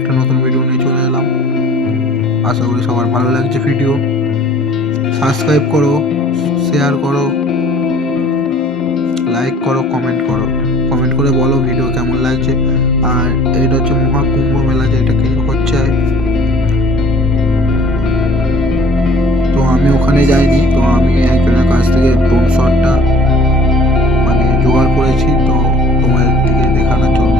একটা নতুন ভিডিও নিয়ে চলে এলাম। আশা করি সবার ভালো লাগছে ভিডিও। সাবস্ক্রাইব করো, শেয়ার করো, লাইক করো, কমেন্ট করো। কমেন্ট করে বলো ভিডিও কেমন লাগছে। আর এটা হচ্ছে মহাকুম্ভ মেলা যেটাকে হচ্ছে, তো আমি ওখানে যাইনি। তো আমি একজনের কাছ থেকে ড্রোন শটটা মানে জোগাড় করেছি, তো তোমাদের দিকে দেখানোর জন্য।